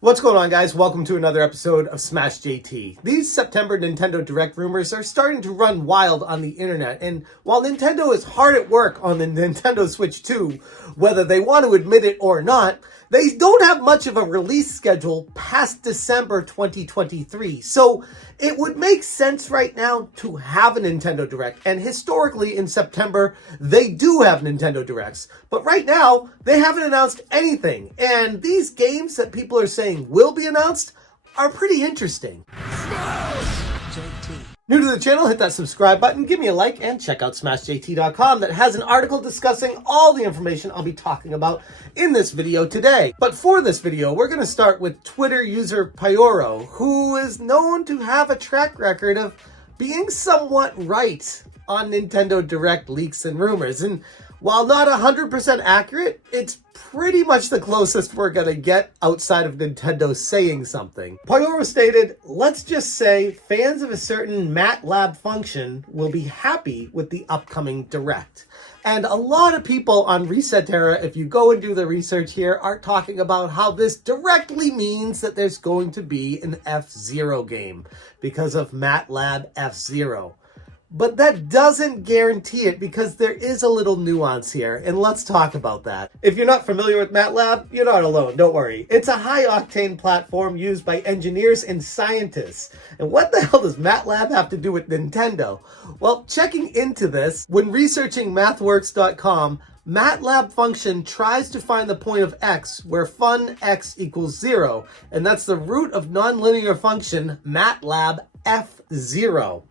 What's going on, guys? Welcome to another episode of Smash JT. These September Nintendo Direct rumors are starting to run wild on the internet, and while Nintendo is hard at work on the Nintendo Switch 2, whether they want to admit it or not, they don't have much of a release schedule past December 2023. So it would make sense right now to have a Nintendo Direct. And historically in September, they do have Nintendo Directs. But right now, they haven't announced anything. And these games that people are saying will be announced are pretty interesting. New to the channel, hit that subscribe button, give me a like, and check out SmashJT.com that has an article discussing all the information I'll be talking about in this video today. But for this video, we're going to start with Twitter user Pyoro, who is known to have a track record of being somewhat right on Nintendo Direct leaks and rumors. And while not 100% accurate, it's pretty much the closest we're gonna get outside of Nintendo saying something. Pyoro stated, "Let's just say fans of a certain MATLAB function will be happy with the upcoming Direct." And a lot of people on ResetEra, if you go and do the research here, are talking about how this directly means that there's going to be an F-Zero game because of MATLAB F-Zero. But that doesn't guarantee it because there is a little nuance here, and let's talk about that. If you're not familiar with MATLAB, you're not alone, don't worry. It's a high-octane platform used by engineers and scientists. And what the hell does MATLAB have to do with Nintendo? Well, checking into this, when researching mathworks.com, MATLAB function tries to find the point of x where fun x equals 0, and that's the root of nonlinear function MATLAB F0.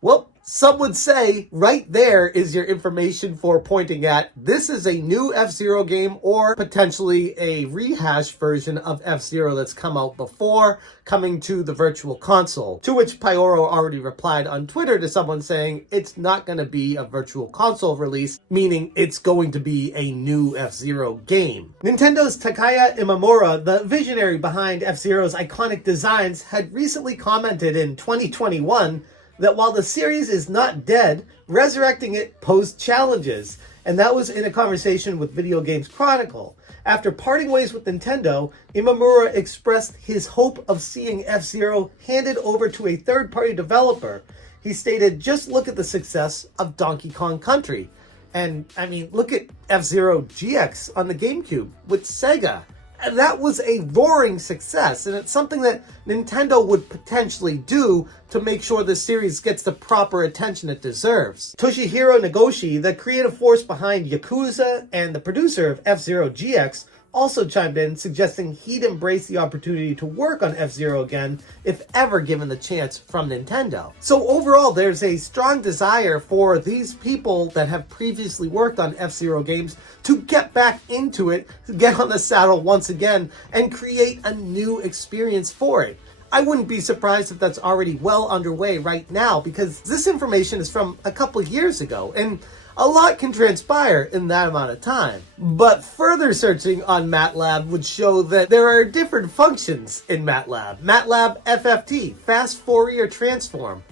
Well, some would say right there is your information for pointing at this is a new F-Zero game or potentially a rehash version of F-Zero that's come out before coming to the Virtual Console. To which Pyoro already replied on Twitter to someone saying it's not going to be a Virtual Console release, meaning it's going to be a new F-Zero game. Nintendo's Takaya Imamura, the visionary behind F-Zero's iconic designs, had recently commented in 2021 that while the series is not dead, resurrecting it posed challenges. And that was in a conversation with Video Games Chronicle. After parting ways with Nintendo, Imamura expressed his hope of seeing F-Zero handed over to a third-party developer. He stated, "Just look at the success of Donkey Kong Country. And, I mean, look at F-Zero GX on the GameCube with Sega. And that was a roaring success, and it's something that Nintendo would potentially do to make sure the series gets the proper attention it deserves." Toshihiro Nagoshi, the creative force behind Yakuza and the producer of F-Zero GX, also chimed in, suggesting he'd embrace the opportunity to work on F-Zero again if ever given the chance from Nintendo. So overall, there's a strong desire for these people that have previously worked on F-Zero games to get back into it, get on the saddle once again, and create a new experience for it. I wouldn't be surprised if that's already well underway right now, because this information is from a couple years ago, and a lot can transpire in that amount of time. But further searching on MATLAB would show that there are different functions in MATLAB. MATLAB FFT, Fast Fourier Transform.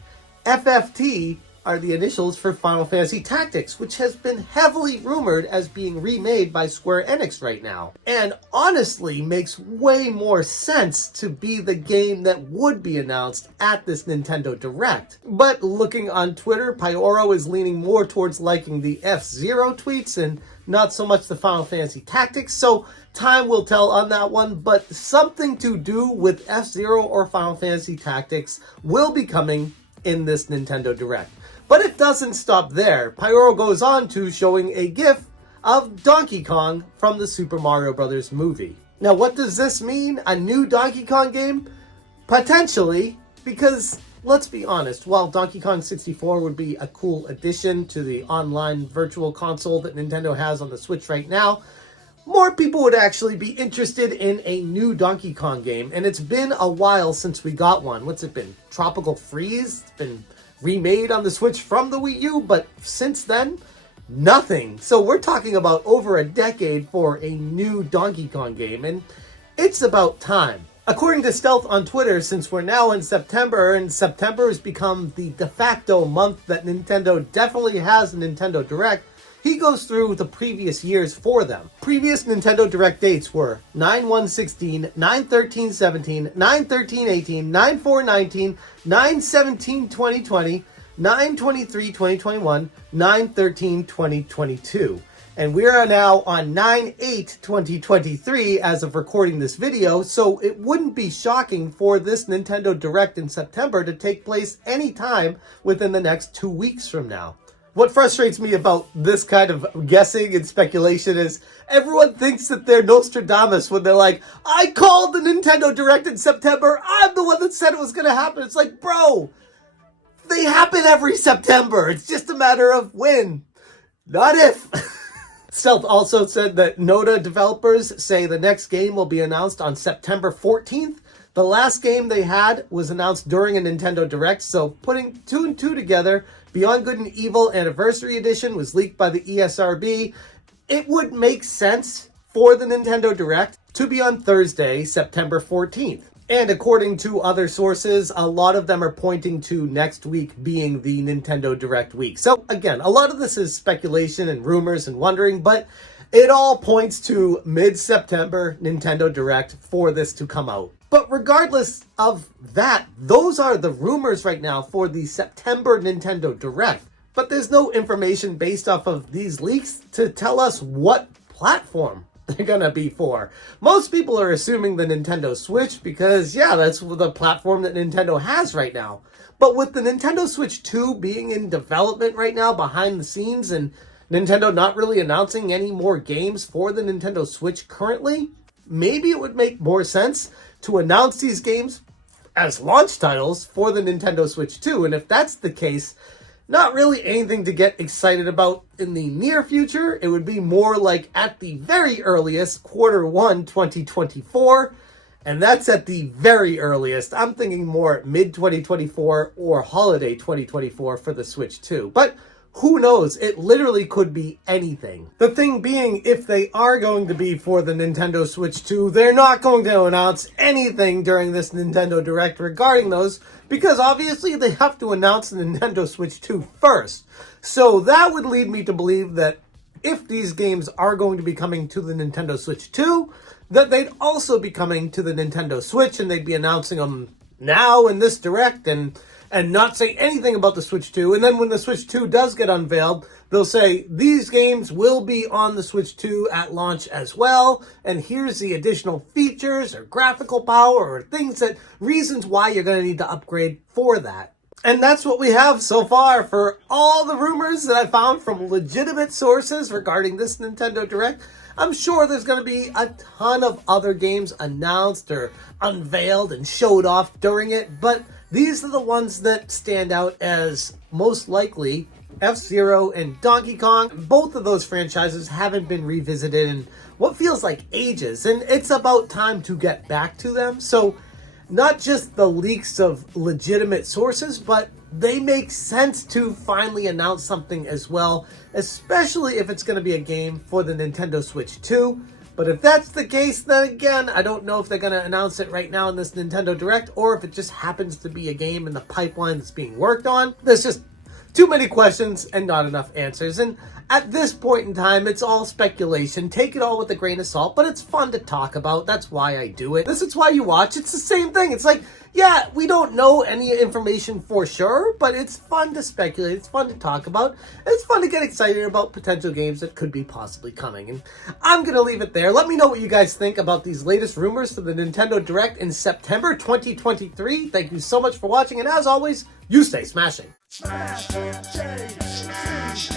FFT are the initials for Final Fantasy Tactics, which has been heavily rumored as being remade by Square Enix right now. And honestly makes way more sense to be the game that would be announced at this Nintendo Direct. But looking on Twitter, Pyoro is leaning more towards liking the F-Zero tweets and not so much the Final Fantasy Tactics, so time will tell on that one, but something to do with F-Zero or Final Fantasy Tactics will be coming in this Nintendo Direct. But it doesn't stop there. Pyoro goes on to showing a GIF of Donkey Kong from the Super Mario Bros. Movie. Now, what does this mean? A new Donkey Kong game? Potentially, because let's be honest, while Donkey Kong 64 would be a cool addition to the online virtual console that Nintendo has on the Switch right now, more people would actually be interested in a new Donkey Kong game. And it's been a while since we got one. What's it been? Tropical Freeze? It's been remade on the Switch from the Wii U, but since then, nothing. So we're talking about over a decade for a new Donkey Kong game, and it's about time. According to Stealth on Twitter, since we're now in September, and September has become the de facto month that Nintendo definitely has a Nintendo Direct, he goes through the previous years for them. Previous Nintendo Direct dates were 9/1/16, 9/13/17, 9/13/18, 9/4/19, 9/17/2020, 9/23/2021, 9/13/2022. And we are now on 9/8/2023 as of recording this video, so it wouldn't be shocking for this Nintendo Direct in September to take place anytime within the next 2 weeks from now. What frustrates me about this kind of guessing and speculation is everyone thinks that they're Nostradamus when they're like, I called the Nintendo Direct in September, I'm the one that said it was going to happen. It's like, bro, they happen every September. It's just a matter of when, not if. Stealth also said that Noda developers say the next game will be announced on September 14th. The last game they had was announced during a Nintendo Direct, so putting 2 and 2 together, Beyond Good and Evil Anniversary Edition was leaked by the ESRB. It would make sense for the Nintendo Direct to be on Thursday, September 14th. And according to other sources, a lot of them are pointing to next week being the Nintendo Direct week. So again, a lot of this is speculation and rumors and wondering, but it all points to mid-September Nintendo Direct for this to come out. But regardless of that, those are the rumors right now for the September Nintendo Direct. But there's no information based off of these leaks to tell us what platform they're gonna be for. Most people are assuming the Nintendo Switch because, yeah, that's the platform that Nintendo has right now. But with the Nintendo Switch 2 being in development right now behind the scenes and Nintendo not really announcing any more games for the Nintendo Switch currently, maybe it would make more sense to announce these games as launch titles for the Nintendo Switch 2. And if that's the case, not really anything to get excited about in the near future. It would be more like at the very earliest, Q1 2024. And that's at the very earliest. I'm thinking more mid-2024 or holiday 2024 for the Switch 2. But who knows? It literally could be anything. The thing being, if they are going to be for the Nintendo Switch 2, they're not going to announce anything during this Nintendo Direct regarding those, because obviously they have to announce the Nintendo Switch 2 first. So that would lead me to believe that if these games are going to be coming to the Nintendo Switch 2, that they'd also be coming to the Nintendo Switch, and they'd be announcing them now in this Direct and not say anything about the Switch 2. And then when the Switch 2 does get unveiled, they'll say, these games will be on the Switch 2 at launch as well, and here's the additional features or graphical power or reasons why you're going to need to upgrade for that. And that's what we have so far for all the rumors that I found from legitimate sources regarding this Nintendo Direct. I'm sure there's going to be a ton of other games announced or unveiled and showed off during it, but these are the ones that stand out as most likely. F-Zero and Donkey Kong, both of those franchises haven't been revisited in what feels like ages, and it's about time to get back to them. So not just the leaks of legitimate sources, but they make sense to finally announce something as well, especially if it's going to be a game for the Nintendo Switch 2. But if that's the case, then again, I don't know if they're going to announce it right now in this Nintendo Direct, or if it just happens to be a game in the pipeline that's being worked on. There's just too many questions and not enough answers. And at this point in time, it's all speculation. Take it all with a grain of salt, but it's fun to talk about. That's why I do it. This is why you watch. It's the same thing. It's like, yeah, we don't know any information for sure, but it's fun to speculate. It's fun to talk about. It's fun to get excited about potential games that could be possibly coming. And I'm going to leave it there. Let me know what you guys think about these latest rumors for the Nintendo Direct in September 2023. Thank you so much for watching. And as always, you stay smashing. Smash, Smash,